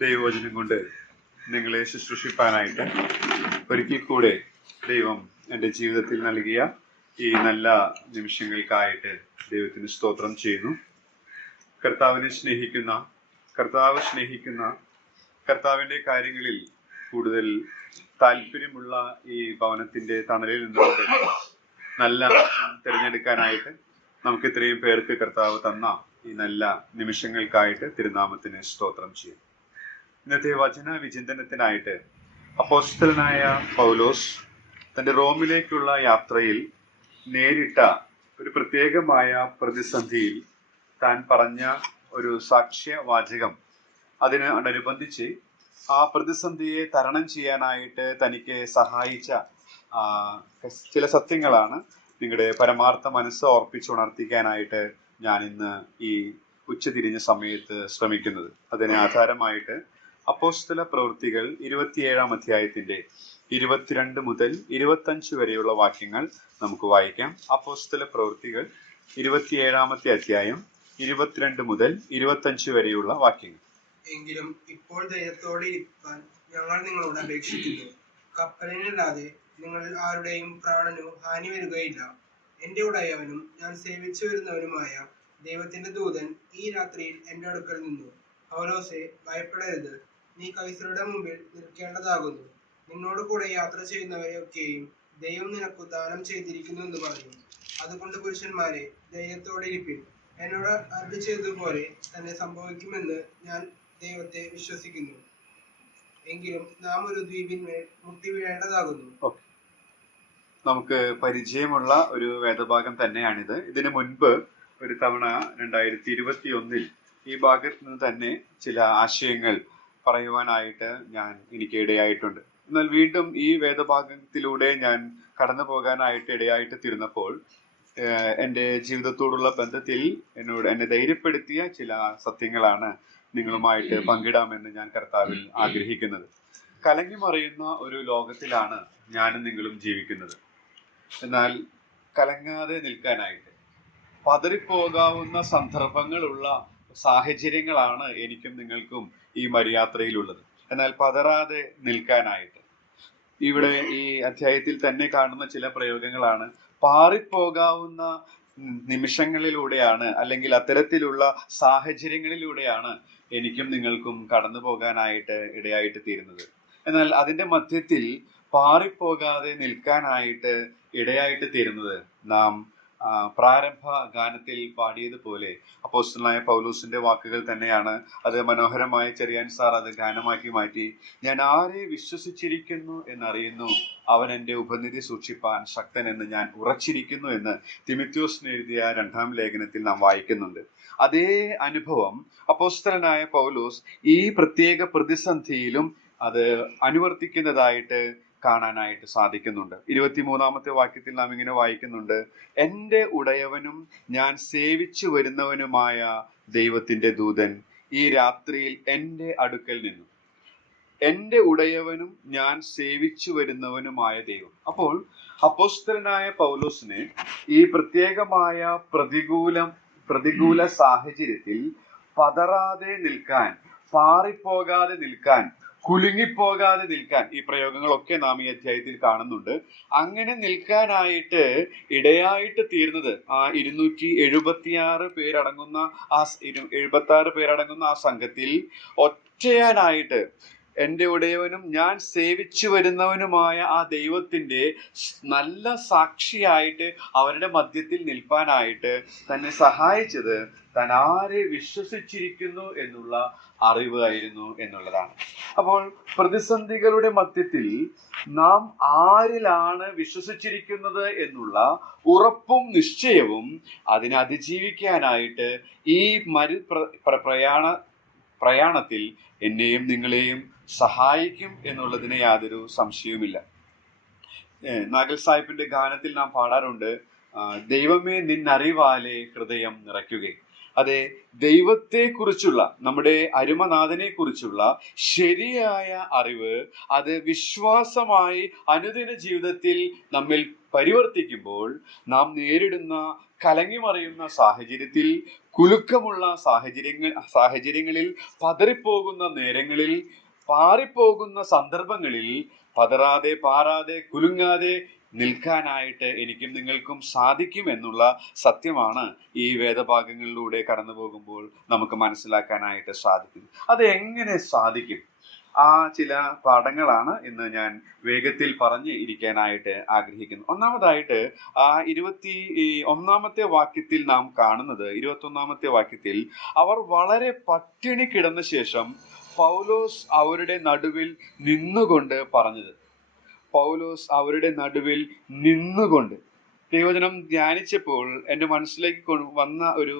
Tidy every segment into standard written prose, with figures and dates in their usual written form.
ദൈവവചനം കൊണ്ട് നിങ്ങളെ ശുശ്രൂഷിപ്പാനായിട്ട് ഒരിക്കൽ കൂടെ ദൈവം എൻ്റെ ജീവിതത്തിൽ നൽകിയ ഈ നല്ല നിമിഷങ്ങൾക്കായിട്ട് ദൈവത്തിന് സ്തോത്രം ചെയ്യുന്നു. കർത്താവ് സ്നേഹിക്കുന്ന കർത്താവിൻ്റെ കാര്യങ്ങളിൽ കൂടുതൽ താല്പര്യമുള്ള ഈ ഭവനത്തിൻ്റെ തണലിൽ നിന്നുകൊണ്ട് നല്ല തിരഞ്ഞെടുക്കാനായിട്ട് നമുക്ക് ഇത്രയും പേർക്ക് കർത്താവ് തന്ന ഈ നല്ല നിമിഷങ്ങൾക്കായിട്ട് തിരുനാമത്തിന് സ്തോത്രം ചെയ്യും. ഇന്നത്തെ വചന വിചിന്തനത്തിനായിട്ട് അപ്പോസ്തലനായ പൗലോസ് തൻ്റെ റോമിലേക്കുള്ള യാത്രയിൽ നേരിട്ട ഒരു പ്രത്യേകമായ പ്രതിസന്ധിയിൽ താൻ പറഞ്ഞ ഒരു സാക്ഷ്യവാചകം അതിനോടനുബന്ധിച്ച് ആ പ്രതിസന്ധിയെ തരണം ചെയ്യാനായിട്ട് തനിക്ക് സഹായിച്ച ചില സത്യങ്ങളാണ് നിങ്ങളുടെ പരമാർത്ഥ മനസ്സ് ഓർപ്പിച്ചുണർത്തിക്കാനായിട്ട് ഞാൻ ഇന്ന് ഈ ഉച്ചതിരിഞ്ഞ സമയത്ത് ശ്രമിക്കുന്നത്. അതിനെ ആധാരമായിട്ട് അപ്പോസ്തല പ്രവൃത്തികൾ 27-ാം അധ്യായത്തിന്റെ 22 മുതൽ 25 വരെയുള്ള വാക്യങ്ങൾ നമുക്ക് വായിക്കാം. അപ്പോസ്തല പ്രവൃത്തികൾ 27-ാമത്തെ അധ്യായം 22 മുതൽ 25 വരെയുള്ള വാക്യങ്ങൾ. എങ്കിലും ഇപ്പോൾ ധൈര്യത്തോടെ ഇരിക്കാൻ ഞങ്ങൾ നിങ്ങളോട് അപേക്ഷിക്കുന്നു. കപ്പലിനല്ലാതെ നിങ്ങളിൽ ആരുടെയും പ്രാണനു ഹാനി വരികയില്ല. എന്റെ ഉടയവനും ഞാൻ സേവിച്ചു വരുന്നവനുമായ ദൈവത്തിന്റെ ദൂതൻ ഈ രാത്രിയിൽ എന്റെ അടുക്കൽ നിന്നു, പൗലോസേ, ഭയപ്പെടരുത്, നീ കൈസരുടെ മുമ്പിൽ നിൽക്കേണ്ടതാകുന്നു. നിന്നോട് കൂടെ യാത്ര ചെയ്യുന്നവരെയൊക്കെയും ദൈവം നിനക്ക് ദാനം ചെയ്തിരിക്കുന്നു എന്ന് പറഞ്ഞു. അതുകൊണ്ട് പുരുഷന്മാരെ, ധൈര്യത്തോടെ ഇരിപ്പിൻ. എന്നോട് അരുളി ചെയ്തതുപോലെ തന്നെ സംഭവിക്കുമെന്ന് ഞാൻ ദൈവത്തെ വിശ്വസിക്കുന്നു. എങ്കിലും നാം ഒരു ദ്വീപിന്മേൽ മുട്ടി വീഴേണ്ടതാകുന്നു. നമുക്ക് പരിചയമുള്ള ഒരു വേദഭാഗം തന്നെയാണിത്. ഇതിനു മുൻപ് ഒരു തവണ 2021 ഈ ഭാഗത്ത് നിന്ന് തന്നെ ചില ആശയങ്ങൾ പറയുവാനായിട്ട് എനിക്ക് ഇടയായിട്ടുണ്ട്. എന്നാൽ വീണ്ടും ഈ വേദഭാഗത്തിലൂടെ ഞാൻ കടന്നു പോകാനായിട്ട് ഇടയായിട്ട് തീർന്നപ്പോൾ എൻ്റെ ജീവിതത്തോടുള്ള ബന്ധത്തിൽ എന്നെ ധൈര്യപ്പെടുത്തിയ ചില സത്യങ്ങളാണ് നിങ്ങളുമായിട്ട് പങ്കിടാമെന്ന് ഞാൻ കർത്താവിൽ ആഗ്രഹിക്കുന്നത്. കലങ്ങി മറിയുന്ന ഒരു ലോകത്തിലാണ് ഞാനും നിങ്ങളും ജീവിക്കുന്നത്. എന്നാൽ കലങ്ങാതെ നിൽക്കാനായിട്ട് പതറിപ്പോകാവുന്ന സന്ദർഭങ്ങളുള്ള സാഹചര്യങ്ങളാണ് എനിക്കും നിങ്ങൾക്കും ഈ മരുയാത്രയിലുള്ളത്. എന്നാൽ പതറാതെ നിൽക്കാനായിട്ട് ഇവിടെ ഈ അധ്യായത്തിൽ തന്നെ കാണുന്ന ചില പ്രയോഗങ്ങളാണ്. പാറിപ്പോകാവുന്ന നിമിഷങ്ങളിലൂടെയാണ് അല്ലെങ്കിൽ അത്തരത്തിലുള്ള സാഹചര്യങ്ങളിലൂടെയാണ് എനിക്കും നിങ്ങൾക്കും കടന്നു പോകാനായിട്ട് ഇടയായിട്ട് തീരുന്നത്. എന്നാൽ അതിൻ്റെ മധ്യത്തിൽ പാറിപ്പോകാതെ നിൽക്കാനായിട്ട് ഇടയായിട്ട് തീരുന്നത് നാം പ്രാരംഭ ഗാനത്തിൽ പാടിയതുപോലെ അപ്പോസ്തലനായ പൗലോസിന്റെ വാക്കുകൾ തന്നെയാണ്. അത് മനോഹരമായി ചെറിയാൻ സാർ അത് ഗാനമാക്കി മാറ്റി. ഞാൻ ആരെ വിശ്വസിച്ചിരിക്കുന്നു എന്നറിയുന്നു, അവൻ എൻ്റെ ഉപനിധി സൂക്ഷിപ്പാൻ ശക്തൻ എന്ന് ഞാൻ ഉറച്ചിരിക്കുന്നു എന്ന് തിമോഥെയോസിന് എഴുതിയ 2-ാം ലേഖനത്തിൽ നാം വായിക്കുന്നുണ്ട്. അതേ അനുഭവം അപ്പോസ്തലനായ പൗലോസ് ഈ പ്രത്യേക പ്രതിസന്ധിയിലും അത് അനുവർത്തിക്കുന്നതായിട്ട് കാണാനായിട്ട് സാധിക്കുന്നുണ്ട്. 23-ാമത്തെ വാക്യത്തിൽ നാം ഇങ്ങനെ വായിക്കുന്നുണ്ട്, എൻ്റെ ഉടയവനും ഞാൻ സേവിച്ചു വരുന്നവനുമായ ദൈവത്തിന്റെ ദൂതൻ ഈ രാത്രിയിൽ എൻ്റെ അടുക്കൽ നിന്നു. എൻ്റെ ഉടയവനും ഞാൻ സേവിച്ചു വരുന്നവനുമായ ദൈവം. അപ്പോൾ അപ്പോസ്തലനായ പൗലോസിന് ഈ പ്രത്യേകമായ പ്രതികൂല സാഹചര്യത്തിൽ പതറാതെ നിൽക്കാൻ, പാറിപ്പോകാതെ നിൽക്കാൻ, കുലുങ്ങിപ്പോകാതെ നിൽക്കാൻ, ഈ പ്രയോഗങ്ങളൊക്കെ നാം ഈ അധ്യായത്തിൽ കാണുന്നുണ്ട്. അങ്ങനെ നിൽക്കാനായിട്ട് ഇടയായിട്ട് തീർന്നത് ആ 276 പേരടങ്ങുന്ന 76 പേരടങ്ങുന്ന ആ സംഘത്തിൽ ഒറ്റയാനായിട്ട് എൻ്റെ ഉടയവനും ഞാൻ സേവിച്ചു വരുന്നവനുമായ ആ ദൈവത്തിൻ്റെ നല്ല സാക്ഷിയായിട്ട് അവരുടെ മധ്യത്തിൽ നിൽപ്പാനായിട്ട് തന്നെ സഹായിച്ചത് താൻ ആരെ വിശ്വസിച്ചിരിക്കുന്നു എന്നുള്ള അറിവ് ആയിരുന്നു എന്നുള്ളതാണ്. അപ്പോൾ പ്രതിസന്ധികളുടെ മധ്യത്തിൽ നാം ആരിലാണ് വിശ്വസിച്ചിരിക്കുന്നത് എന്നുള്ള ഉറപ്പും നിശ്ചയവും അതിനെ അതിജീവിക്കാനായിട്ട് ഈ പ്രയാണത്തിൽ എന്നെയും നിങ്ങളെയും സഹായിക്കും എന്നുള്ളതിന് യാതൊരു സംശയവുമില്ല. നാഗൽ സാഹിബിന്റെ ഗാനത്തിൽ നാം പാടാറുണ്ട്, ദൈവമേ നിന്നറിവാലെ ഹൃദയം നിറയ്ക്കുകയും. അതെ, ദൈവത്തെക്കുറിച്ചുള്ള, നമ്മുടെ അരുമനാഥനെ കുറിച്ചുള്ള ശരിയായ അറിവ് അത് വിശ്വാസമായി അനുദിന ജീവിതത്തിൽ നമ്മിൽ പരിവർത്തിക്കുമ്പോൾ നാം നേരിടുന്ന കലങ്ങിമറിയുന്ന സാഹചര്യത്തിൽ, കുലുക്കമുള്ള സാഹചര്യങ്ങളിൽ, പതറിപ്പോകുന്ന നേരങ്ങളിൽ, പാറിപ്പോകുന്ന സന്ദർഭങ്ങളിൽ പതറാതെ, പാറാതെ, കുലുങ്ങാതെ നിൽക്കാനായിട്ട് എനിക്കും നിങ്ങൾക്കും സാധിക്കും എന്നുള്ള സത്യമാണ് ഈ വേദഭാഗങ്ങളിലൂടെ കടന്നു പോകുമ്പോൾ നമുക്ക് മനസ്സിലാക്കാനായിട്ട് സാധിക്കും. അത് എങ്ങനെ സാധിക്കും? ആ ചില പാഠങ്ങളാണ് ഇന്ന് ഞാൻ വേഗത്തിൽ പറഞ്ഞ് ഇരിക്കാനായിട്ട് ആഗ്രഹിക്കുന്നു. ഒന്നാമതായിട്ട് ആ 21 വാക്യത്തിൽ നാം കാണുന്നത്, 21 വാക്യത്തിൽ അവർ വളരെ പട്ടിണി കിടന്ന ശേഷം പൗലോസ് അവരുടെ നടുവിൽ നിന്നുകൊണ്ട് പറഞ്ഞത്. പൗലോസ് അവരുടെ നടുവിൽ നിന്നുകൊണ്ട്. ദൈവവചനം ധ്യാനിച്ചപ്പോൾ എൻ്റെ മനസ്സിലേക്ക് വന്ന ഒരു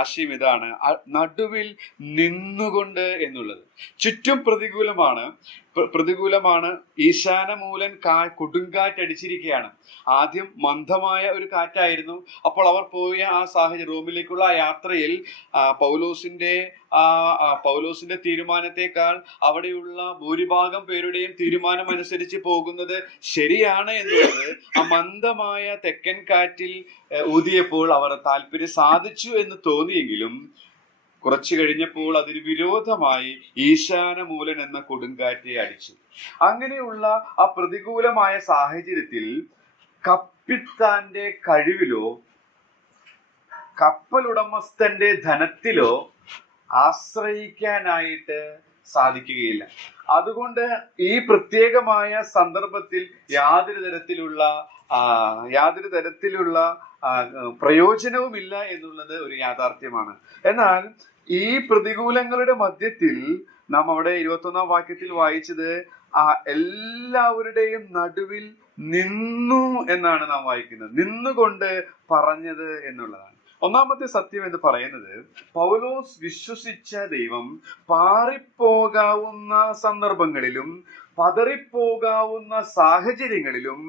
ആശയം ഇതാണ്, നടുവിൽ നിന്നുകൊണ്ട് എന്നുള്ളത്. ചുറ്റും പ്രതികൂലമാണ്. ഈശാനമൂലൻ കൊടുങ്കാറ്റടിച്ചിരിക്കുകയാണ്. ആദ്യം മന്ദമായ ഒരു കാറ്റായിരുന്നു. അപ്പോൾ അവർ പോയ ആ സാഹചര്യം, റോമിലേക്കുള്ള ആ യാത്രയിൽ പൗലോസിന്റെ തീരുമാനത്തെക്കാൾ അവിടെയുള്ള ഭൂരിഭാഗം പേരുടെയും തീരുമാനം അനുസരിച്ച് പോകുന്നത് ശരിയാണ് എന്നുള്ളത് ആ മന്ദമായ തെക്കൻ കാറ്റിൽ ഊതിയപ്പോൾ അവർ താല്പര്യം സാധിച്ചു എന്ന് തോന്നിയെങ്കിലും കുറച്ചു കഴിഞ്ഞപ്പോൾ അതിന് വിരോധമായി ഈശാനമൂലൻ എന്ന കൊടുങ്കാറ്റെ അടിച്ചു. അങ്ങനെയുള്ള ആ പ്രതികൂലമായ സാഹചര്യത്തിൽ കപ്പിത്താന്റെ കഴിവിലോ കപ്പലുടമസ്ഥന്റെ ധനത്തിലോ ആശ്രയിക്കാനായിട്ട് സാധിക്കുകയില്ല. അതുകൊണ്ട് ഈ പ്രത്യേകമായ സന്ദർഭത്തിൽ യാതൊരു തരത്തിലുള്ള പ്രയോജനവുമില്ല എന്നുള്ളത് ഒരു യാഥാർത്ഥ്യമാണ്. എന്നാൽ ഈ പ്രതികൂലങ്ങളുടെ മധ്യത്തിൽ നാം അവിടെ 21 വാക്യത്തിൽ വായിച്ചത് എല്ലാവരുടെയും നടുവിൽ നിന്നു എന്നാണ് നാം വായിക്കുന്നത്. നിന്നുകൊണ്ട് പറഞ്ഞത് എന്നുള്ളതാണ്. ഒന്നാമത്തെ സത്യം എന്ന് പറയുന്നത്, പൗലോസ് വിശ്വസിച്ച ദൈവം പാറിപ്പോകാവുന്ന സന്ദർഭങ്ങളിലും പതറിപ്പോകാവുന്ന സാഹചര്യങ്ങളിലും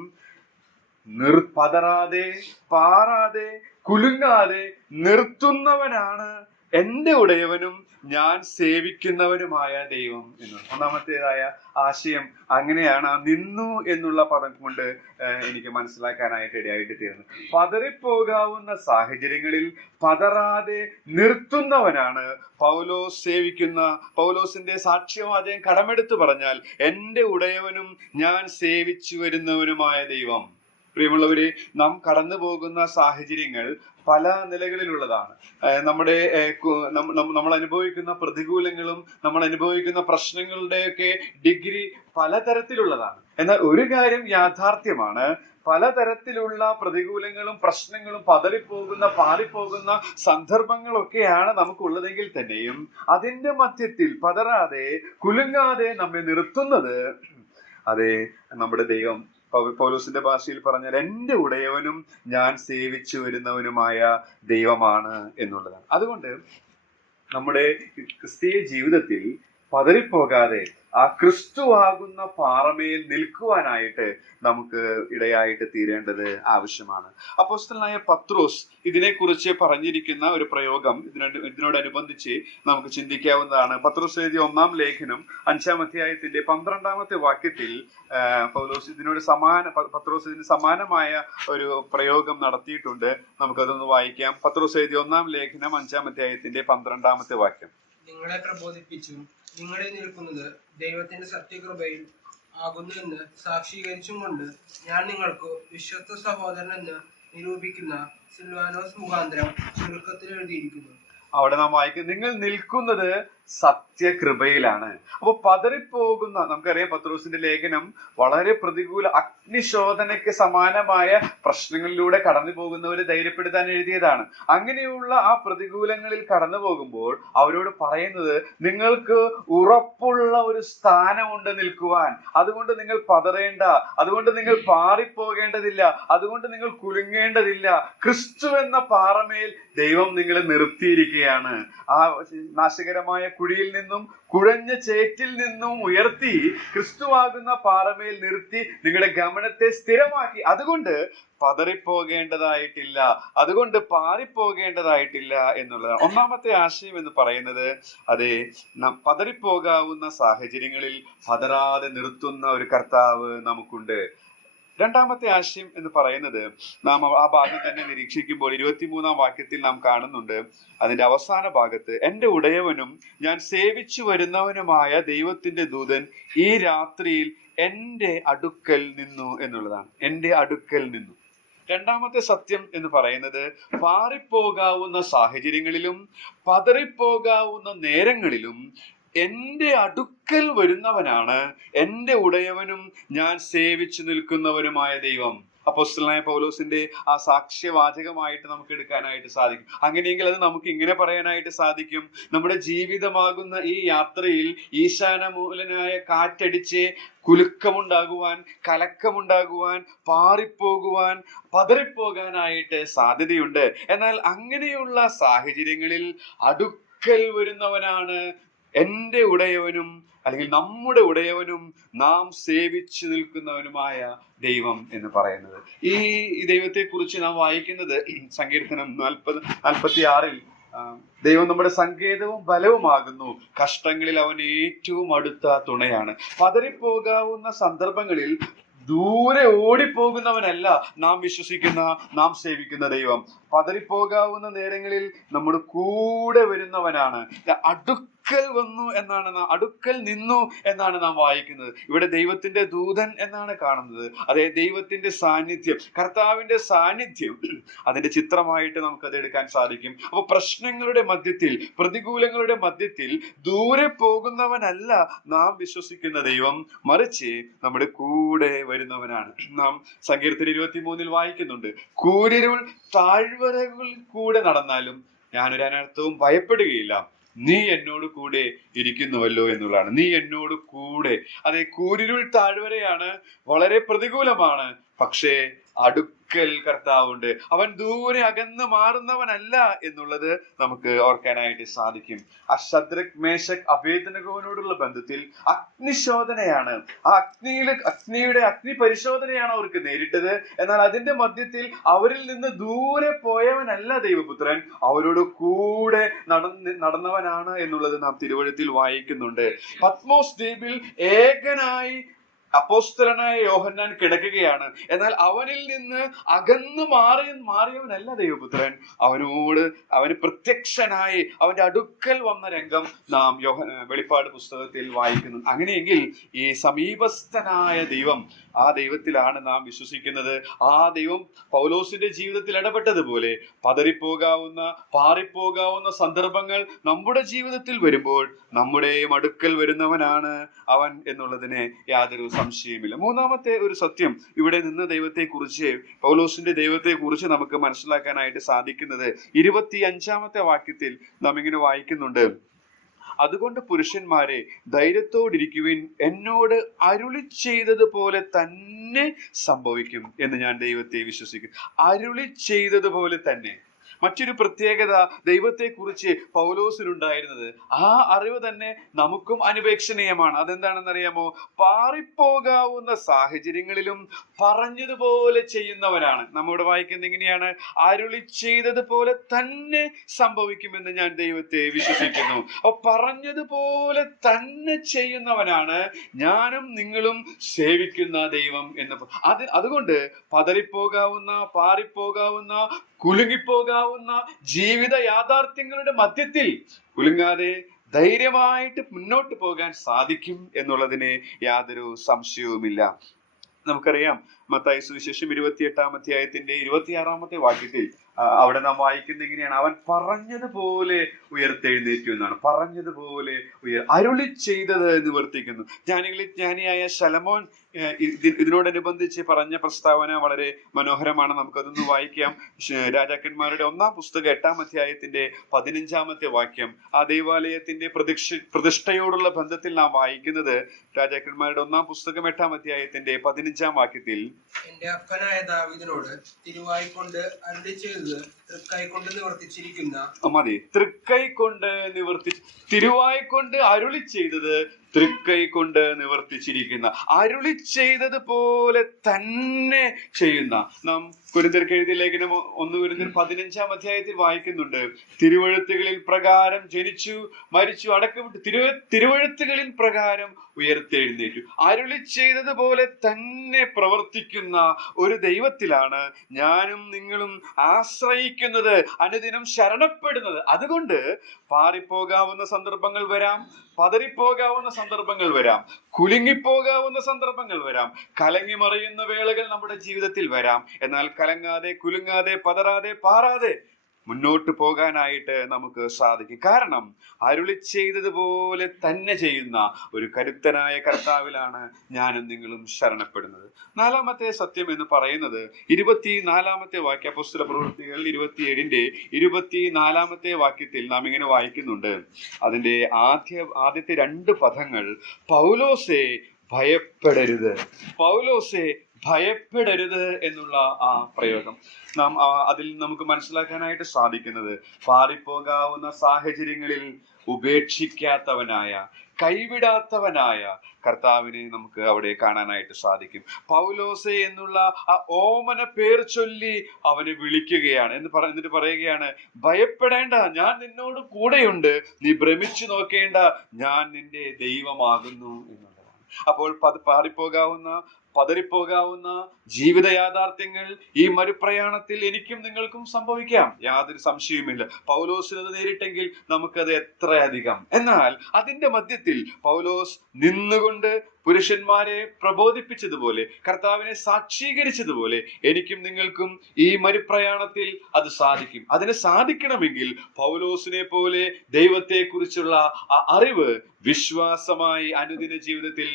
പതറാതെ, പാറാതെ, കുലുങ്ങാതെ നിർത്തുന്നവനാണ് എൻ്റെ ഉടയവനും ഞാൻ സേവിക്കുന്നവനുമായ ദൈവം എന്നുള്ളത്. ഒന്നാമത്തേതായ ആശയം അങ്ങനെയാണ്. ആ നിന്നു എന്നുള്ള പദം കൊണ്ട് എനിക്ക് മനസ്സിലാക്കാനായിട്ട് ഇടയായിട്ട് തീർന്നു. പതറിപ്പോകാവുന്ന സാഹചര്യങ്ങളിൽ പതറാതെ നിർത്തുന്നവനാണ് പൗലോസിന്റെ സാക്ഷ്യവാചകം കടമെടുത്ത് പറഞ്ഞാൽ എൻ്റെ ഉടയവനും ഞാൻ സേവിച്ചു വരുന്നവനുമായ ദൈവം. പ്രിയമുള്ളവരെ, നാം കടന്നു പോകുന്ന സാഹചര്യങ്ങൾ പല നിലകളിലുള്ളതാണ്. നമ്മൾ അനുഭവിക്കുന്ന പ്രതികൂലങ്ങളും നമ്മൾ അനുഭവിക്കുന്ന പ്രശ്നങ്ങളുടെയൊക്കെ ഡിഗ്രി പലതരത്തിലുള്ളതാണ്. എന്നാൽ ഒരു കാര്യം യാഥാർത്ഥ്യമാണ്, പലതരത്തിലുള്ള പ്രതികൂലങ്ങളും പ്രശ്നങ്ങളും പാറിപ്പോകുന്ന സന്ദർഭങ്ങളൊക്കെയാണ് നമുക്കുള്ളതെങ്കിൽ തന്നെയും അതിന്റെ മധ്യത്തിൽ പതറാതെ, കുലുങ്ങാതെ നമ്മെ നിർത്തുന്നത് അതെ നമ്മുടെ ദൈവം. പൗലോസിന്റെ ഭാഷയിൽ പറഞ്ഞാൽ എൻ്റെ ഉടയവനും ഞാൻ സേവിച്ചു വരുന്നവനുമായ ദൈവമാണ് എന്നുള്ളതാണ്. അതുകൊണ്ട് നമ്മുടെ ക്രിസ്തീയ ജീവിതത്തിൽ പതറിപ്പോകാതെ ആ ക്രിസ്തുവാകുന്ന പാറമേൽ നിൽക്കുവാനായിട്ട് നമുക്ക് ഇടയായിട്ട് തീരേണ്ടത് ആവശ്യമാണ്. അപ്പോസ്തലനായ പത്രോസ് ഇതിനെക്കുറിച്ച് പറഞ്ഞിരിക്കുന്ന ഒരു പ്രയോഗം ഇതിനോടനുബന്ധിച്ച് നമുക്ക് ചിന്തിക്കാവുന്നതാണ്. പത്രോസ് എഴുതിയ 1-ാം ലേഖനം 5-ാം അധ്യായത്തിന്റെ 12-ാമത്തെ വാക്യത്തിൽ പത്രോസ് ഇതിന് സമാനമായ ഒരു പ്രയോഗം നടത്തിയിട്ടുണ്ട്. നമുക്കതൊന്ന് വായിക്കാം. പത്രോസ് എഴുതിയ 1-ാം ലേഖനം 5-ാം അധ്യായത്തിന്റെ 12-ാമത്തെ വാക്യം. നിങ്ങളെ പ്രബോധിപ്പിച്ചും നിങ്ങളിൽ നിൽക്കുന്നത് ദൈവത്തിന്റെ സത്യകൃപയിൽ ആകുന്നു എന്ന് സാക്ഷീകരിച്ചും കൊണ്ട് ഞാൻ നിങ്ങൾക്ക് വിശ്വസ്ത സഹോദരൻ എന്ന് നിരൂപിക്കുന്ന സിൽവാനോസ് മുഖാന്തരം ചുരുക്കത്തിൽ എഴുതിയിരിക്കുന്നു. അവിടെ നാം വായിക്കും, നിങ്ങൾ നിൽക്കുന്നത് സത്യകൃപയിലാണ്. അപ്പൊ പതറിപ്പോകുന്ന, നമുക്കറിയാം പത്രോസിന്റെ ലേഖനം വളരെ പ്രതികൂല അഗ്നിശോധനയ്ക്ക് സമാനമായ പ്രശ്നങ്ങളിലൂടെ കടന്നു പോകുന്നവരെ ധൈര്യപ്പെടുത്താൻ എഴുതിയതാണ്. അങ്ങനെയുള്ള ആ പ്രതികൂലങ്ങളിൽ കടന്നു പോകുമ്പോൾ അവരോട് പറയുന്നത്, നിങ്ങൾക്ക് ഉറപ്പുള്ള ഒരു സ്ഥാനമുണ്ട് നിൽക്കുവാൻ. അതുകൊണ്ട് നിങ്ങൾ പതറേണ്ട, അതുകൊണ്ട് നിങ്ങൾ പാറിപ്പോകേണ്ടതില്ല, അതുകൊണ്ട് നിങ്ങൾ കുലുങ്ങേണ്ടതില്ല. ക്രിസ്തു എന്ന പാറമേൽ ദൈവം നിങ്ങളെ നിർത്തിയിരിക്കുകയാണ്. ആ നാശകരമായ കുഴിയിൽ നിന്നും കുഴഞ്ഞ ചേറ്റിൽ നിന്നും ഉയർത്തി ക്രിസ്തുവാകുന്ന പാറമേൽ നിർത്തി നിങ്ങളുടെ ഗമനത്തെ സ്ഥിരമാക്കി. അതുകൊണ്ട് പതറിപ്പോകേണ്ടതായിട്ടില്ല, അതുകൊണ്ട് പാറിപ്പോകേണ്ടതായിട്ടില്ല എന്നുള്ളതാണ്. ഒന്നാമത്തെ ആശയം എന്ന് പറയുന്നത്, അതെ, പതറിപ്പോകാവുന്ന സാഹചര്യങ്ങളിൽ പതറാതെ നിർത്തുന്ന ഒരു കർത്താവ് നമുക്കുണ്ട്. രണ്ടാമത്തെ ആശയം എന്ന് പറയുന്നത് നാം ആ ഭാഗം തന്നെ നിരീക്ഷിക്കുമ്പോൾ 23-ാം വാക്യത്തിൽ നാം കാണുന്നുണ്ട്. അതിന്റെ അവസാന ഭാഗത്ത്, എന്റെ ഉടയവനും ഞാൻ സേവിച്ചു വരുന്നവനുമായ ദൈവത്തിന്റെ ദൂതൻ ഈ രാത്രിയിൽ എന്റെ അടുക്കൽ നിന്നു എന്നുള്ളതാണ്. എന്റെ അടുക്കൽ നിന്നു. രണ്ടാമത്തെ സത്യം എന്ന് പറയുന്നത്, പാറിപ്പോകാവുന്ന സാഹചര്യങ്ങളിലും പതറിപ്പോകാവുന്ന നേരങ്ങളിലും എന്റെ അടുക്കൽ വരുന്നവനാണ് എന്റെ ഉടയവനും ഞാൻ സേവിച്ചു നിൽക്കുന്നവനുമായ ദൈവം. അപ്പോസ്തലനായ പൗലോസിന്റെ ആ സാക്ഷ്യവാചകമായിട്ട് നമുക്ക് എടുക്കാനായിട്ട് സാധിക്കും. അങ്ങനെയെങ്കിൽ അത് നമുക്ക് ഇങ്ങനെ പറയാനായിട്ട് സാധിക്കും: നമ്മുടെ ജീവിതമാകുന്ന ഈ യാത്രയിൽ ഈശാനമൂലനായ കാറ്റടിച്ച് കുലുക്കമുണ്ടാകുവാൻ, കലക്കമുണ്ടാകുവാൻ, പാറിപ്പോകുവാൻ, പതറിപ്പോകാനായിട്ട് സാധ്യതയുണ്ട്. എന്നാൽ അങ്ങനെയുള്ള സാഹചര്യങ്ങളിൽ അടുക്കൽ വരുന്നവനാണ് എന്റെ ഉടയവനും, അല്ലെങ്കിൽ നമ്മുടെ ഉടയവനും നാം സേവിച്ചു നിൽക്കുന്നവനുമായ ദൈവം എന്ന് പറയുന്നത്. ഈ ദൈവത്തെ കുറിച്ച് നാം വായിക്കുന്നത് സങ്കീർത്തനം 46-ൽ ദൈവം നമ്മുടെ സങ്കേതവും ബലവുമാകുന്നു, കഷ്ടങ്ങളിൽ അവൻ ഏറ്റവും അടുത്ത തുണയാണ്. പതറിപ്പോകാവുന്ന സന്ദർഭങ്ങളിൽ ദൂരെ ഓടിപ്പോകുന്നവനല്ല നാം വിശ്വസിക്കുന്ന, നാം സേവിക്കുന്ന ദൈവം. പതറിപ്പോകാവുന്ന നേരങ്ങളിൽ നമ്മുടെ കൂടെ വരുന്നവനാണ്. അടുക്കൽ വന്നു എന്നാണ് അടുക്കൽ നിന്നു എന്നാണ് നാം വായിക്കുന്നത്. ഇവിടെ ദൈവത്തിന്റെ ദൂതൻ എന്നാണ് കാണുന്നത്. അതെ, ദൈവത്തിന്റെ സാന്നിധ്യം, കർത്താവിന്റെ സാന്നിധ്യം, അതിന്റെ ചിത്രമായിട്ട് നമുക്കത് എടുക്കാൻ സാധിക്കും. അപ്പൊ പ്രശ്നങ്ങളുടെ മധ്യത്തിൽ, പ്രതികൂലങ്ങളുടെ മധ്യത്തിൽ ദൂരെ പോകുന്നവനല്ല നാം വിശ്വസിക്കുന്ന ദൈവം, മറിച്ച് നമ്മുടെ കൂടെ വരുന്നവനാണ്. നാം സങ്കീർത്തനം 23-ൽ വായിക്കുന്നുണ്ട്, കൂരിരുൾ താഴ്വരകളിൽ കൂടെ നടന്നാലും ഞാനൊരു അനർത്ഥവും ഭയപ്പെടുകയില്ല, നീ എന്നോട് കൂടെ ഇരിക്കുന്നുവല്ലോ എന്നുള്ളതാണ്. നീ എന്നോട് കൂടെ. അതെ, കൂരിരുൾ താഴ്വരയാണ്, വളരെ പ്രതികൂലമാണ്, പക്ഷേ അടുക്കൽ കർത്താവുണ്ട്. അവൻ ദൂരെ അകന്ന് മാറുന്നവനല്ല എന്നുള്ളത് നമുക്ക് ഓർക്കാനായിട്ട് സാധിക്കും. ആ ശദ്രക്, മേശക്, അബേദ്നെഗോവിനോടുള്ള ബന്ധത്തിൽ അഗ്നിശോധനയാണ്. ആ അഗ്നിയുടെ അഗ്നി പരിശോധനയാണ് അവർക്ക് നേരിട്ടത്. എന്നാൽ അതിന്റെ മധ്യത്തിൽ അവരിൽ നിന്ന് ദൂരെ പോയവനല്ല ദൈവപുത്രൻ, അവരോട് കൂടെ നടന്നവനാണ് എന്നുള്ളത് നാം തിരുവഴുത്തിൽ വായിക്കുന്നുണ്ട്. പത്മോസ് ദ്വീപിൽ ഏകനായി അപ്പോസ്തലനായ യോഹന്നാൻ കിടക്കുകയാണ്. എന്നാൽ അവനിൽ നിന്ന് അകന്നു മാറിയവനല്ല ദൈവപുത്രൻ, അവന് പ്രത്യക്ഷനായി അവന്റെ അടുക്കൽ വന്ന രംഗം നാം വെളിപ്പാട് പുസ്തകത്തിൽ വായിക്കുന്നു. അങ്ങനെയെങ്കിൽ ഈ സമീപസ്ഥനായ ദൈവം, ആ ദൈവത്തിലാണ് നാം വിശ്വസിക്കുന്നത്. ആ ദൈവം പൗലോസിന്റെ ജീവിതത്തിൽ ഇടപെട്ടതുപോലെ പതറിപ്പോകാവുന്ന, പാറിപ്പോകാവുന്ന സന്ദർഭങ്ങൾ നമ്മുടെ ജീവിതത്തിൽ വരുമ്പോൾ നമ്മുടെയും അടുക്കൽ വരുന്നവനാണ് അവൻ എന്നുള്ളതിന് യാതൊരു സംശയമില്ല. മൂന്നാമത്തെ ഒരു സത്യം ഇവിടെ നിന്ന് പൗലോസിന്റെ ദൈവത്തെ കുറിച്ച് നമുക്ക് മനസ്സിലാക്കാനായിട്ട് സാധിക്കുന്നത് 25-ാമത്തെ വാക്യത്തിൽ നാം ഇങ്ങനെ വായിക്കുന്നുണ്ട്: അതുകൊണ്ട് പുരുഷന്മാരെ ധൈര്യത്തോടിരിക്കുവിൻ, എന്നോട് അരുളി ചെയ്തതുപോലെ തന്നെ സംഭവിക്കും എന്ന് ഞാൻ ദൈവത്തെ വിശ്വസിക്കുന്നു. അരുളി ചെയ്തതുപോലെ തന്നെ. മറ്റൊരു പ്രത്യേകത ദൈവത്തെ കുറിച്ച് പൗലോസിനുണ്ടായിരുന്നത്, ആ അറിവ് തന്നെ നമുക്കും അനുപേക്ഷണീയമാണ്. അതെന്താണെന്നറിയാമോ? പാറിപ്പോകാവുന്ന സാഹചര്യങ്ങളിലും പറഞ്ഞതുപോലെ ചെയ്യുന്നവനാണ്. നമ്മോട് വായിക്കുന്നത് എങ്ങനെയാണ്? അരുളി ചെയ്തതുപോലെ തന്നെ സംഭവിക്കുമെന്ന് ഞാൻ ദൈവത്തെ വിശ്വസിക്കുന്നു. അപ്പൊ പറഞ്ഞതുപോലെ തന്നെ ചെയ്യുന്നവനാണ് ഞാനും നിങ്ങളും സേവിക്കുന്ന ദൈവം എന്ന്. അതുകൊണ്ട് പതറിപ്പോകാവുന്ന, പാറിപ്പോകാവുന്ന, കുലുങ്ങിപ്പോകാവുന്ന ജീവിത യാഥാർത്ഥ്യങ്ങളുടെ മധ്യത്തിൽ കുലുങ്ങാതെ ധൈര്യമായിട്ട് മുന്നോട്ട് പോകാൻ സാധിക്കും എന്നുള്ളതിന് യാതൊരു സംശയവുമില്ല. നമുക്കറിയാം, മത്തായി സുവിശേഷം 28-ാം അധ്യായത്തിന്റെ 26-ാമത്തെ വാക്യത്തിൽ അവിടെ നാം വായിക്കുന്നത് ഇങ്ങനെയാണ്: അവൻ പറഞ്ഞതുപോലെ ഉയർത്തെഴുന്നേറ്റു എന്നാണ്. പറഞ്ഞതുപോലെ അരുളി ചെയ്തത് നിവർത്തിക്കുന്നു. ജ്ഞാനിയായ ശലോമോൻ ഇതിനോടനുബന്ധിച്ച് പറഞ്ഞ പ്രസ്താവന വളരെ മനോഹരമാണ്. നമുക്കതൊന്ന് വായിക്കാം. രാജാക്കന്മാരുടെ 1-ാം പുസ്തകം 8-ാം അധ്യായത്തിന്റെ 15-ാമത്തെ വാക്യം. ആ ദൈവാലയത്തിന്റെ പ്രതിഷ്ഠയോടുള്ള ബന്ധത്തിൽ നാം വായിക്കുന്നത് രാജാക്കന്മാരുടെ 1-ാം പുസ്തകം 8-ാം അധ്യായത്തിന്റെ 15-ാം വാക്യത്തിൽ, എന്റെ അപ്പനായ ദാവീദിനോട് തിരുവായിക്കൊണ്ട് അരുളി ചെയ്തത് ചെയ്തത് തൃക്കൈ കൊണ്ട് നിവർത്തിച്ചിരിക്കുന്ന മതി. തൃക്കൈ കൊണ്ട് തിരുവായ് കൊണ്ട് അരുളി ചെയ്തത് തൃക്കൈ കൊണ്ട് നിവർത്തിച്ചിരിക്കുന്ന, അരുളി ചെയ്തതുപോലെ തന്നെ ചെയ്യുന്ന. നാം കൊരിന്ത്യർക്ക് എഴുതിയ ലേഖനം 1 കൊരിന്ത്യർ 15-ാം അധ്യായത്തിൽ വായിക്കുന്നുണ്ട്, തിരുവെഴുത്തുകളിൽ പ്രകാരം ജനിച്ചു, മരിച്ചു, അടക്കമിട്ടു, തിരുവെഴുത്തുകളിൽ പ്രകാരം ഉയർത്തെഴുന്നേറ്റു. അരുളി ചെയ്തതുപോലെ തന്നെ പ്രവർത്തിക്കുന്ന ഒരു ദൈവത്തിലാണ് ഞാനും നിങ്ങളും ആശ്രയിക്കുന്നത്, അനുദിനം ശരണപ്പെടുന്നത്. അതുകൊണ്ട് പാറിപ്പോകാവുന്ന സന്ദർഭങ്ങൾ വരാം, പതറിപ്പോകാവുന്ന സന്ദർഭങ്ങൾ വരാം, കുലുങ്ങിപ്പോകാവുന്ന സന്ദർഭങ്ങൾ വരാം, കലങ്ങി മറിയുന്ന വേളകൾ നമ്മുടെ ജീവിതത്തിൽ വരാം. എന്നാൽ കലങ്ങാതെ, കുലുങ്ങാതെ, പതറാതെ, പാറാതെ മുന്നോട്ട് പോകാനായിട്ട് നമുക്ക് സാധിക്കും. കാരണം അരുളി ചെയ്തതുപോലെ തന്നെ ചെയ്യുന്ന ഒരു കരുത്തനായ കർത്താവിലാണ് ഞാനും നിങ്ങളും ശരണപ്പെടുന്നത്. 4-ാമത്തെ സത്യം എന്ന് പറയുന്നത് 24-ാമത്തെ വാക്യ, അപ്പോസ്തല പ്രവൃത്തികൾ 27-ന്റെ 24-ാമത്തെ വാക്യത്തിൽ നാം ഇങ്ങനെ വായിക്കുന്നുണ്ട്. അതിന്റെ ആദ്യത്തെ 2 പദങ്ങൾ, പൗലോസേ ഭയപ്പെടരുത്, പൗലോസേ ഭയപ്പെടരുത് എന്നുള്ള ആ പ്രയോഗം അതിൽ നമുക്ക് മനസ്സിലാക്കാനായിട്ട് സാധിക്കുന്നത്, പാറിപ്പോകാവുന്ന സാഹചര്യങ്ങളിൽ ഉപേക്ഷിക്കാത്തവനായ, കൈവിടാത്തവനായ കർത്താവിനെ നമുക്ക് അവിടെ കാണാനായിട്ട് സാധിക്കും. പൗലോസേ എന്നുള്ള ആ ഓമന പേർ ചൊല്ലി അവനെ വിളിക്കുകയാണ്. എന്നിട്ട് പറയുകയാണ്, ഭയപ്പെടേണ്ട, ഞാൻ നിന്നോട് കൂടെയുണ്ട്, നീ ഭ്രമിച്ചു നോക്കേണ്ട, ഞാൻ നിന്റെ ദൈവമാകുന്നു എന്നുള്ളതാണ്. അപ്പോൾ പാറിപ്പോകാവുന്ന, പതറിപ്പോകാവുന്ന ജീവിത യാഥാർത്ഥ്യങ്ങൾ ഈ മരുപ്രയാണത്തിൽ എനിക്കും നിങ്ങൾക്കും സംഭവിക്കാം, യാതൊരു സംശയവുമില്ല. പൗലോസിനത് നേരിട്ടെങ്കിൽ നമുക്കത് എത്രയധികം. എന്നാൽ അതിന്റെ മധ്യത്തിൽ പൗലോസ് നിന്നുകൊണ്ട് പുരുഷന്മാരെ പ്രബോധിപ്പിച്ചതുപോലെ, കർത്താവിനെ സാക്ഷീകരിച്ചതുപോലെ എനിക്കും നിങ്ങൾക്കും ഈ മരുപ്രയാണത്തിൽ അത് സാധിക്കും. അതിന് സാധിക്കണമെങ്കിൽ പൗലോസിനെ പോലെ ദൈവത്തെക്കുറിച്ചുള്ള ആ അറിവ് വിശ്വാസമായി അനുദിന ജീവിതത്തിൽ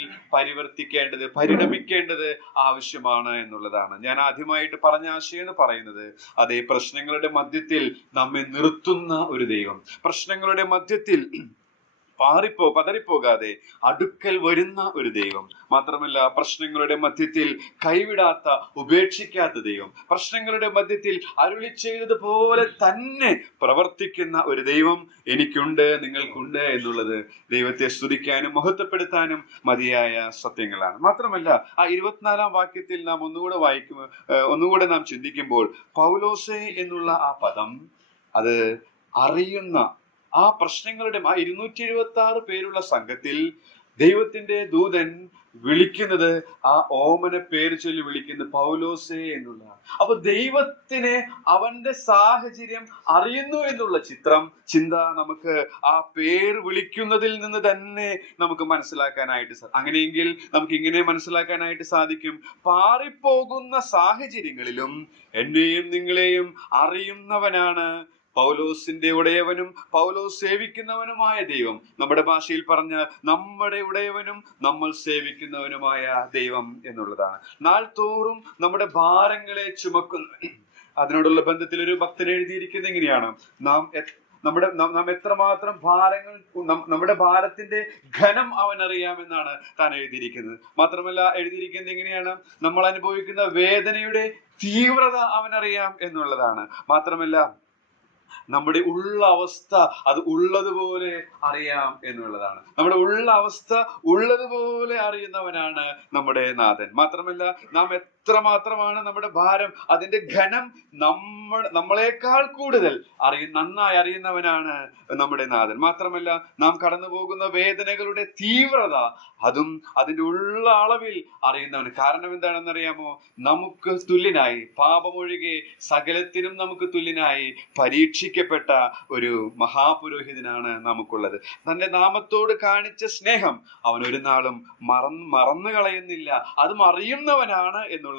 പരിണമിക്കേണ്ടത് ആവശ്യമാണ് എന്നുള്ളതാണ്. ഞാൻ ആദ്യമായിട്ട് പറഞ്ഞ ആശയം എന്ന് പറയുന്നത്, അതേ പ്രശ്നങ്ങളുടെ മധ്യത്തിൽ നമ്മെ നിർത്തുന്ന ഒരു ദൈവം, പ്രശ്നങ്ങളുടെ മധ്യത്തിൽ പതറിപ്പോകാതെ അടുക്കൽ വരുന്ന ഒരു ദൈവം, മാത്രമല്ല പ്രശ്നങ്ങളുടെ മധ്യത്തിൽ കൈവിടാത്ത, ഉപേക്ഷിക്കാത്ത ദൈവം, പ്രശ്നങ്ങളുടെ മധ്യത്തിൽ അരുളി ചെയ്തതുപോലെ തന്നെ പ്രവർത്തിക്കുന്ന ഒരു ദൈവം എനിക്കുണ്ട്, നിങ്ങൾക്കുണ്ട് എന്നുള്ളത് ദൈവത്തെ സ്തുതിക്കാനും മഹത്വപ്പെടുത്താനും മതിയായ സത്യങ്ങളാണ്. മാത്രമല്ല ആ 24-ാം വാക്യത്തിൽ നാം ഒന്നുകൂടെ നാം ചിന്തിക്കുമ്പോൾ, പൗലോസേ എന്നുള്ള ആ പദം, അത് അറിയുന്ന ആ പ്രശ്നങ്ങളുടെ 276 പേരുള്ള സംഘത്തിൽ ദൈവത്തിന്റെ ദൂതൻ വിളിക്കുന്നത്, ആ ഓമന പേര് ചൊല്ലി വിളിക്കുന്നത് പൗലോസേ എന്നുള്ള. അപ്പൊ ദൈവത്തിനെ അവന്റെ സാഹചര്യം അറിയുന്നു എന്നുള്ള ചിന്ത നമുക്ക് ആ പേര് വിളിക്കുന്നതിൽ നിന്ന് തന്നെ നമുക്ക് മനസ്സിലാക്കാനായിട്ട് അങ്ങനെയെങ്കിൽ നമുക്ക് ഇങ്ങനെ മനസ്സിലാക്കാനായിട്ട് സാധിക്കും, പാറിപ്പോകുന്ന സാഹചര്യങ്ങളിലും എന്നെയും നിങ്ങളെയും അറിയുന്നവനാണ് പൗലോസിന്റെ ഉടയവനും പൗലോസ് സേവിക്കുന്നവനുമായ ദൈവം. നമ്മുടെ ഭാഷയിൽ പറഞ്ഞ നമ്മുടെ ഉടയവനും നമ്മൾ സേവിക്കുന്നവനുമായ ദൈവം എന്നുള്ളതാണ്. നാൾതോറും നമ്മുടെ ഭാരങ്ങളെ ചുമക്കുന്ന, അതിനോടുള്ള ബന്ധത്തിൽ ഒരു ഭക്തൻ എഴുതിയിരിക്കുന്നത് എങ്ങനെയാണ്, നാം എത്രമാത്രം നമ്മുടെ ഭാരത്തിന്റെ ഘനം അവൻ അറിയാമെന്നാണ് താൻ എഴുതിയിരിക്കുന്നത്. മാത്രമല്ല എഴുതിയിരിക്കുന്നത് എങ്ങനെയാണ്, നമ്മൾ അനുഭവിക്കുന്ന വേദനയുടെ തീവ്രത അവനറിയാം എന്നുള്ളതാണ്. മാത്രമല്ല നമ്മുടെ ഉള്ള അവസ്ഥ അത് ഉള്ളതുപോലെ അറിയാം എന്നുള്ളതാണ്. നമ്മുടെ ഉള്ള അവസ്ഥ ഉള്ളതുപോലെ അറിയുന്നവനാണ് നമ്മുടെ നാഥൻ. മാത്രമല്ല നാം എത്രമാത്രമാണ് നമ്മുടെ ഭാരം, അതിന്റെ ഘനം നമ്മളെക്കാൾ കൂടുതൽ നന്നായി അറിയുന്നവനാണ് നമ്മുടെ നാഥൻ. മാത്രമല്ല നാം കടന്നു പോകുന്ന വേദനകളുടെ തീവ്രത അതും അതിന്റെ ഉള്ള അളവിൽ അറിയുന്നവൻ. കാരണം എന്താണെന്നറിയാമോ, നമുക്ക് തുല്യനായി, പാപമൊഴികെ സകലത്തിനും നമുക്ക് തുല്യനായി പരീക്ഷിക്കപ്പെട്ട ഒരു മഹാപുരോഹിതനാണ് നമുക്കുള്ളത്. തന്റെ നാമത്തോട് കാണിച്ച സ്നേഹം അവൻ ഒരു നാളും മറന്നു കളയുന്നില്ല. അതും അറിയുന്നവനാണ് എന്നുള്ളത്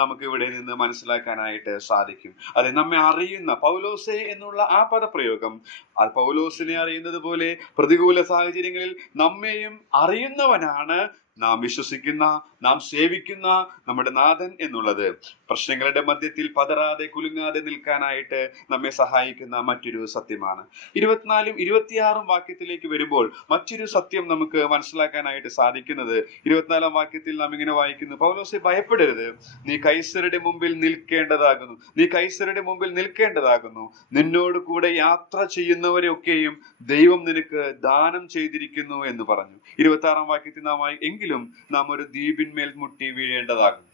നമുക്ക് ഇവിടെ നിന്ന് മനസ്സിലാക്കാനായിട്ട് സാധിക്കും. അതെ, നമ്മെ അറിയുന്ന പൗലോസേ എന്നുള്ള ആ പദപ്രയോഗം, അത് പൗലോസിനെ അറിയുന്നത് പോലെ പ്രതികൂല സാഹചര്യങ്ങളിൽ നമ്മെയും അറിയുന്നവനാണ് നാം വിശ്വസിക്കുന്ന, നാം സേവിക്കുന്ന നമ്മുടെ നാഥൻ എന്നുള്ളത് പ്രശ്നങ്ങളുടെ മധ്യത്തിൽ പതറാതെ കുലുങ്ങാതെ നിൽക്കാനായിട്ട് നമ്മെ സഹായിക്കുന്ന മറ്റൊരു സത്യമാണ്. 24 26 വാക്യത്തിലേക്ക് വരുമ്പോൾ മറ്റൊരു സത്യം നമുക്ക് മനസ്സിലാക്കാനായിട്ട് സാധിക്കുന്നത് 24 വാക്യത്തിൽ നാം ഇങ്ങനെ വായിക്കുന്നു: പൗലോസേ, ഭയപ്പെടരുത്, നീ കൈസരുടെ മുമ്പിൽ നിൽക്കേണ്ടതാകുന്നു, നീ കൈസരുടെ മുമ്പിൽ നിൽക്കേണ്ടതാകുന്നു. നിന്നോട് കൂടെ യാത്ര ചെയ്യുന്നവരെയൊക്കെയും ദൈവം നിനക്ക് ദാനം ചെയ്തിരിക്കുന്നു എന്ന് പറഞ്ഞു. 26 വാക്യത്തിൽ നാം എങ്കിലും നാം ഒരു ദ്വീപിന്മേൽ മുട്ടി വീഴേണ്ടതാകുന്നു.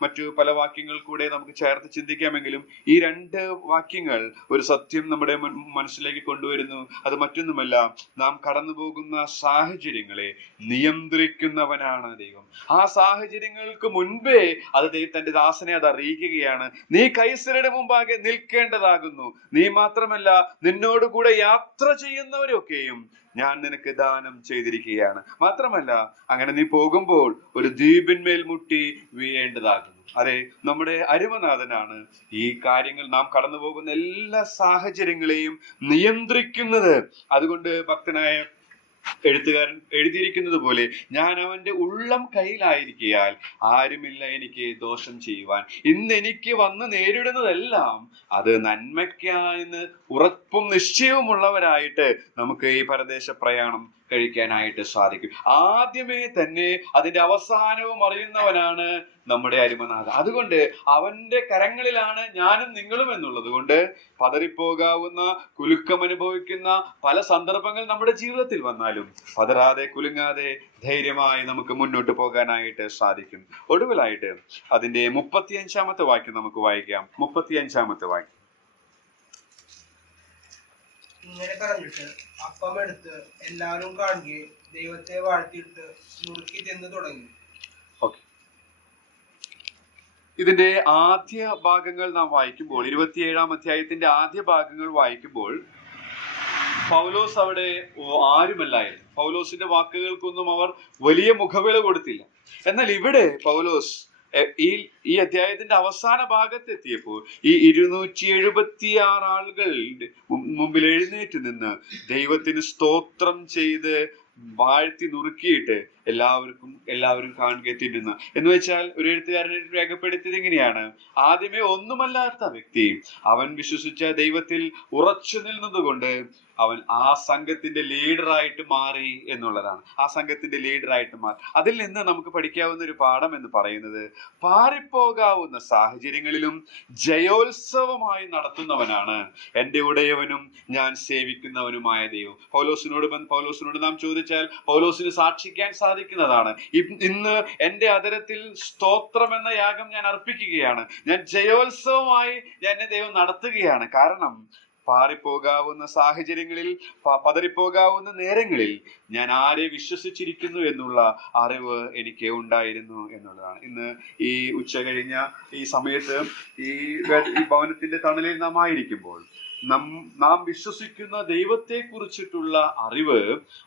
മറ്റു പല വാക്യങ്ങൾ കൂടെ നമുക്ക് ചേർത്ത് ചിന്തിക്കാമെങ്കിലും ഈ 2 വാക്യങ്ങൾ ഒരു സത്യം നമ്മുടെ മനസ്സിലേക്ക് കൊണ്ടുവരുന്നു. അത് മറ്റൊന്നുമല്ല, നാം കടന്നു പോകുന്ന സാഹചര്യങ്ങളെ നിയന്ത്രിക്കുന്നവനാണ് ദൈവം. ആ സാഹചര്യങ്ങൾക്ക് മുൻപേ അത് തന്റെ ദാസനെ അത് അറിയിക്കുകയാണ്: നീ കൈസരുടെ മുമ്പാകെ നിൽക്കേണ്ടതാകുന്നു, നീ മാത്രമല്ല നിന്നോടുകൂടെ യാത്ര ചെയ്യുന്നവരൊക്കെയും ഞാൻ നിനക്ക് ദാനം ചെയ്തിരിക്കുകയാണ്. മാത്രമല്ല, അങ്ങനെ നീ പോകുമ്പോൾ ഒരു ദ്വീപിന്മേൽ മുട്ടി വീഴേണ്ടതാകുന്നു. അതെ, നമ്മുടെ അരുമനാഥനാണ് ഈ കാര്യങ്ങൾ, നാം കടന്നു പോകുന്ന എല്ലാ സാഹചര്യങ്ങളെയും നിയന്ത്രിക്കുന്നത്. അതുകൊണ്ട് ഭക്തനായ എഴുത്തുകാരൻ എഴുതിയിരിക്കുന്നത് പോലെ, ഞാൻ അവന്റെ ഉള്ളം കയ്യിലായിരിക്കയാൽ ആരുമില്ല എനിക്ക് ദോഷം ചെയ്യുവാൻ. ഇന്ന് എനിക്ക് വന്ന് നേരിടുന്നതെല്ലാം അത് നന്മയ്ക്കായെന്ന് ഉറപ്പും നിശ്ചയവുമുള്ളവരായിട്ട് നമുക്ക് ഈ പരദേശ പ്രയാണം കഴിക്കാനായിട്ട് സാധിക്കും. ആദ്യമേ തന്നെ അതിന്റെ അവസാനവും അറിയുന്നവനാണ് നമ്മുടെ അരുമനാഥൻ. അതുകൊണ്ട് അവന്റെ കരങ്ങളിലാണ് ഞാനും നിങ്ങളും എന്നുള്ളത് കൊണ്ട് പതറിപ്പോകാവുന്ന, കുലുക്കം അനുഭവിക്കുന്ന പല സന്ദർഭങ്ങൾ നമ്മുടെ ജീവിതത്തിൽ വന്നാലും പതറാതെ കുലുങ്ങാതെ ധൈര്യമായി നമുക്ക് മുന്നോട്ട് പോകാനായിട്ട് സാധിക്കും. ഒടുവിലായിട്ട് അതിന്റെ 35-ാമത്തെ വാക്യം നമുക്ക് വായിക്കാം. 35-ാമത്തെ വാക്യം: ഇങ്ങനെ പറഞ്ഞിട്ട് അപ്പമെടുത്ത് എല്ലാവരും കാണുകയെ ദൈവത്തെ വാഴ്ത്തിയിട്ട് നുറുക്കി തിന്നു തുടങ്ങി. ഇതിന്റെ ആദ്യ ഭാഗങ്ങൾ നാം വായിക്കുമ്പോൾ, 27-ാം അധ്യായത്തിന്റെ ആദ്യ ഭാഗങ്ങൾ വായിക്കുമ്പോൾ, പൗലോസ് അവിടെ ആരുമല്ലായിരുന്നു. പൗലോസിന്റെ വാക്കുകൾക്കൊന്നും അവർ വലിയ മുഖവില കൊടുത്തില്ല. എന്നാൽ ഇവിടെ പൗലോസ് ഈ അധ്യായത്തിന്റെ അവസാന ഭാഗത്തെത്തിയപ്പോൾ ഈ 276 ആളുകളുടെ മുമ്പിൽ എഴുന്നേറ്റ് നിന്ന് ദൈവത്തിന് സ്തോത്രം ചെയ്ത് വാഴ്ത്തി നുറുക്കിയിട്ട് എല്ലാവരും കാണുക തിന്നുന്ന എന്ന് വെച്ചാൽ ഒരു എഴുത്തുകാരനെ രേഖപ്പെടുത്തിയത് ഇങ്ങനെയാണ്: ആദ്യമേ ഒന്നുമല്ലാത്ത വ്യക്തി അവൻ വിശ്വസിച്ച ദൈവത്തിൽ ഉറച്ചു നിന്നതുകൊണ്ട് അവൻ ആ സംഘത്തിന്റെ ലീഡറായിട്ട് മാറി എന്നുള്ളതാണ്. ആ സംഘത്തിന്റെ ലീഡറായിട്ട് മാറി. അതിൽ നിന്ന് നമുക്ക് പഠിക്കാവുന്ന ഒരു പാഠം എന്ന് പറയുന്നത്, പാറിപ്പോകാവുന്ന സാഹചര്യങ്ങളിലും ജയോത്സവമായി നടത്തുന്നവനാണ് എൻ്റെ ഉടയവനും ഞാൻ സേവിക്കുന്നവനുമായ ദൈവം. പൗലോസിനോട് നാം ചോദിച്ചാൽ പൗലോസിന് സാക്ഷിക്കാൻ സാധിക്കുന്നതാണ്: ഇന്ന് എൻ്റെ അധരത്തിൽ സ്തോത്രം എന്ന യാഗം ഞാൻ അർപ്പിക്കുകയാണ്, ഞാൻ ജയോത്സവമായി എന്നെ ദൈവം നടത്തുകയാണ്. കാരണം പാറിപ്പോകാവുന്ന സാഹചര്യങ്ങളിൽ, പതറിപ്പോകാവുന്ന നേരങ്ങളിൽ ഞാൻ ആരെ വിശ്വസിച്ചിരിക്കുന്നു എന്നുള്ള അറിവ് എനിക്ക് ഉണ്ടായിരുന്നു എന്നുള്ളതാണ്. ഇന്ന് ഈ ഉച്ച കഴിഞ്ഞ ഈ സമയത്ത് ഈ ഭവനത്തിന്റെ തണലിൽ നാം ആയിരിക്കുമ്പോൾ നാം വിശ്വസിക്കുന്ന ദൈവത്തെ കുറിച്ചിട്ടുള്ള അറിവ്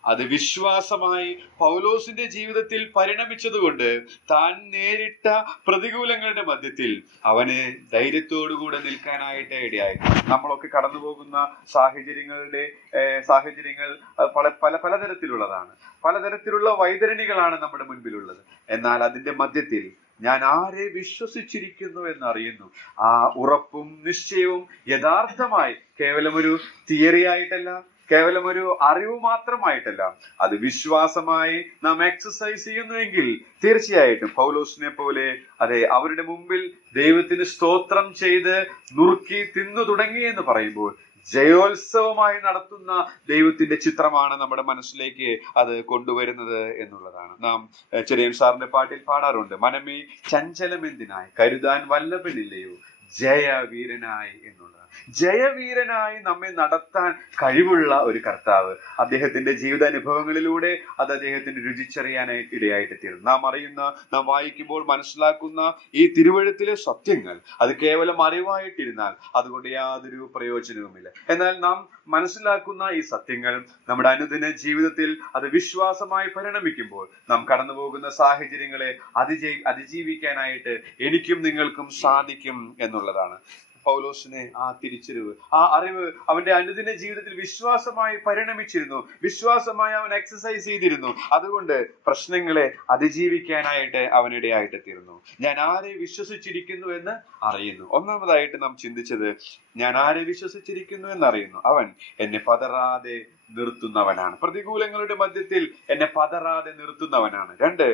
അത് വിശ്വാസമായി പൗലോസിന്റെ ജീവിതത്തിൽ പരിണമിച്ചതുകൊണ്ട് താൻ നേരിട്ട പ്രതികൂലങ്ങളുടെ മധ്യത്തിൽ അവന് ധൈര്യത്തോടുകൂടെ നിൽക്കാനായിട്ട് ഇടയായിരുന്നു. നമ്മളൊക്കെ കടന്നു പോകുന്ന സാഹചര്യങ്ങൾ പലതരത്തിലുള്ളതാണ്. പലതരത്തിലുള്ള വൈതരണികളാണ് നമ്മുടെ മുൻപിലുള്ളത്. എന്നാൽ അതിന്റെ മധ്യത്തിൽ ഞാൻ ആരെ വിശ്വസിച്ചിരിക്കുന്നു എന്നറിയുന്നു. ആ ഉറപ്പും നിശ്ചയവും യഥാർത്ഥമായി കേവലം ഒരു തിയറി ആയിട്ടല്ല, കേവലം ഒരു അറിവ് മാത്രമായിട്ടല്ല, അത് വിശ്വാസമായി നാം എക്സസൈസ് ചെയ്യുന്നുവെങ്കിൽ തീർച്ചയായിട്ടും പൗലോസിനെ പോലെ അവരുടെ മുമ്പിൽ ദൈവത്തിന് സ്തോത്രം ചെയ്ത് നുറുക്കി തിന്നു തുടങ്ങി എന്ന് പറയുമ്പോൾ ജയോത്സവമായി നടത്തുന്ന ദൈവത്തിന്റെ ചിത്രമാണ് നമ്മുടെ മനസ്സിലേക്ക് അത് കൊണ്ടുവരുന്നത് എന്നുള്ളതാണ്. നാം ചെറിയൻ സാറിന്റെ പാട്ടിൽ പാടാറുണ്ട്: മനമേ ചഞ്ചലം എന്തിനായി, കരുതാൻ വല്ലഭനില്ലയോ ജയവീരനായി എന്നുള്ളത്. ജയവീരനായി നമ്മെ നടത്താൻ കഴിവുള്ള ഒരു കർത്താവ്, അദ്ദേഹത്തിന്റെ ജീവിതാനുഭവങ്ങളിലൂടെ അത് അദ്ദേഹത്തിന് രുചിച്ചറിയാനായിട്ട് ഇടയായിട്ട് തീർന്നു. നാം വായിക്കുമ്പോൾ മനസ്സിലാക്കുന്ന ഈ തിരുവഴുത്തിലെ സത്യങ്ങൾ അത് കേവലം അറിവായിട്ടിരുന്നാൽ അതുകൊണ്ട് യാതൊരു പ്രയോജനവുമില്ല. എന്നാൽ നാം മനസ്സിലാക്കുന്ന ഈ സത്യങ്ങൾ നമ്മുടെ അനുദിന ജീവിതത്തിൽ അത് വിശ്വാസമായി പരിണമിക്കുമ്പോൾ നാം കടന്നു പോകുന്ന സാഹചര്യങ്ങളെ അതിജീവിക്കാനായിട്ട് എനിക്കും നിങ്ങൾക്കും സാധിക്കും എന്നുള്ളതാണ്. പൗലോസിനെ ആ തിരിച്ചറിവ്, ആ അറിവ് അവന്റെ അനുദിന ജീവിതത്തിൽ വിശ്വാസമായി പരിണമിച്ചിരുന്നു. വിശ്വാസമായി അവൻ എക്സസൈസ് ചെയ്തിരുന്നു. അതുകൊണ്ട് പ്രശ്നങ്ങളെ അതിജീവിക്കാനായിട്ട് അവനിടയായിട്ട് തീർന്നു. ഞാൻ ആരെ വിശ്വസിച്ചിരിക്കുന്നു എന്ന് അറിയുന്നു. ഒന്നാമതായിട്ട് നാം ചിന്തിച്ചത്, ഞാൻ ആരെ വിശ്വസിച്ചിരിക്കുന്നു എന്നറിയുന്നു, അവൻ എന്നെ പതറാതെ നിർത്തുന്നവനാണ്. പ്രതികൂലങ്ങളുടെ മധ്യത്തിൽ എന്നെ പതറാതെ നിർത്തുന്നവനാണ്. രണ്ട്,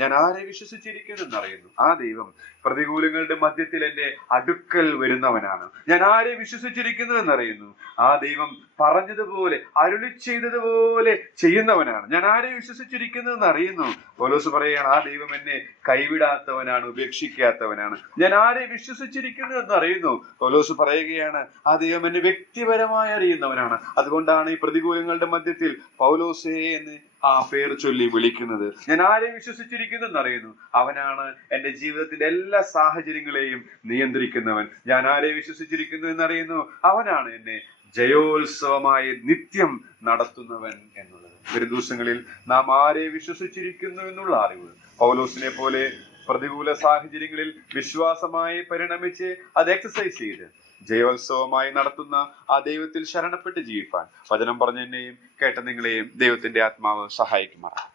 ഞാൻ ആരെ വിശ്വസിച്ചിരിക്കുന്നു എന്നറിയുന്നു, ആ ദൈവം പ്രതികൂലങ്ങളുടെ മധ്യത്തിൽ എന്റെ അടുക്കൽ വരുന്നവനാണ്. ഞാൻ ആരെ വിശ്വസിച്ചിരിക്കുന്നു എന്നറിയുന്നു, ആ ദൈവം പറഞ്ഞതുപോലെ അരുളി ചെയ്തതുപോലെ ചെയ്യുന്നവനാണ്. ഞാൻ ആരെ വിശ്വസിച്ചിരിക്കുന്നു എന്നറിയുന്നു, പൗലോസ് പറയുകയാണ്, ആ ദൈവം എന്നെ കൈവിടാത്തവനാണ്, ഉപേക്ഷിക്കാത്തവനാണ്. ഞാൻ ആരെ വിശ്വസിച്ചിരിക്കുന്നു എന്നറിയുന്നു, പൗലോസ് പറയുകയാണ്, ആ ദൈവം എന്നെ വ്യക്തിപരമായി അറിയുന്നവനാണ്. അതുകൊണ്ടാണ് ഈ പ്രതികൂലങ്ങളുടെ മധ്യത്തിൽ പൗലോസേ എന്ന് ആ പേര് ചൊല്ലി വിളിക്കുന്നത്. ഞാൻ ആരെ വിശ്വസിച്ചിരിക്കുന്നു എന്നറിയുന്നു, അവനാണ് എന്റെ ജീവിതത്തിന്റെ എല്ലാ സാഹചര്യങ്ങളെയും നിയന്ത്രിക്കുന്നവൻ. ഞാൻ ആരെ വിശ്വസിച്ചിരിക്കുന്നു എന്നറിയുന്നു, അവനാണ് എന്നെ ജയോത്സവമായി നിത്യം നടത്തുന്നവൻ എന്നുള്ളത്. വരും ദിവസങ്ങളിൽ നാം ആരെ വിശ്വസിച്ചിരിക്കുന്നു എന്നുള്ള അറിവ് പൗലോസിനെ പോലെ പ്രതികൂല സാഹചര്യങ്ങളിൽ വിശ്വാസമായി പരിണമിച്ച് അത് എക്സസൈസ് ചെയ്ത് ജയോത്സവമായി നടത്തുന്ന ആ ദൈവത്തിൽ ശരണപ്പെട്ട് ജീവിപ്പാൻ വചനം പറഞ്ഞ എന്നെയും കേട്ട നിങ്ങളെയും ദൈവത്തിന്റെ ആത്മാവ് സഹായിക്കുമാറാണ്.